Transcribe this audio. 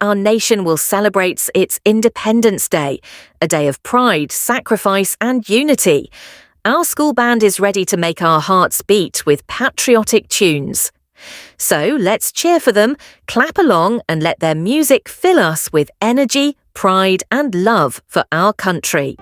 our nation will celebrate its Independence Day, a day of pride, sacrifice and unity. Our school band is ready to make our hearts beat with patriotic tunes. So let's cheer for them, clap along and let their music fill us with energy, pride and love for our country.